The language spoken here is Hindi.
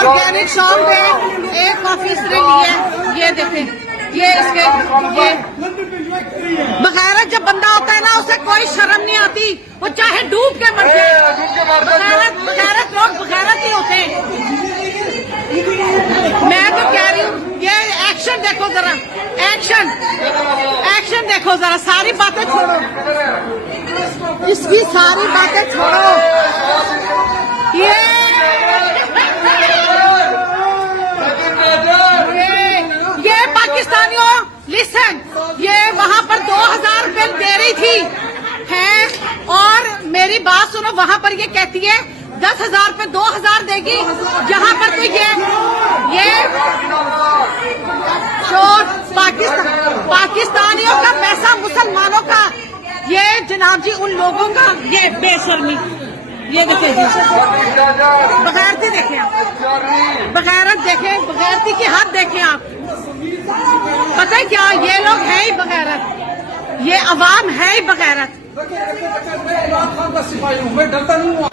ऑर्गेनिक शॉप में एक कॉफी इसने ली है, ये देखें, ये इसके ये बगैरत जब बंदा होता है ना उसे कोई शर्म नहीं आती, वो चाहे डूब के मर जाए। बगैरत लोग बगैरत ही होते हैं। मैं तो कह रही हूँ ये एक्शन देखो जरा, एक्शन देखो जरा, सारी बातें छोड़ो, इसकी सारी बातें छोड़ो। ये पाकिस्तानियों लिसन, ये वहाँ पर 2000 रुपए दे रही थी है, और मेरी बात सुनो, वहाँ पर ये कहती है 10,000 पे 2,000 देगी, यहाँ पर तो ये शोर पाकिस्तानियों का पैसा, मुसलमानों का, ये जनाब जी उन लोगों का, ये बेशर्मी, ये देखिए जी, बगैरती देखें आप, बगैरत देखें, बगैरती की हद देखें आप। पता है क्या, ये लोग हैं ही बगैरत, ये अवाम है ही बगैरत। मैं डरता नहीं हूँ।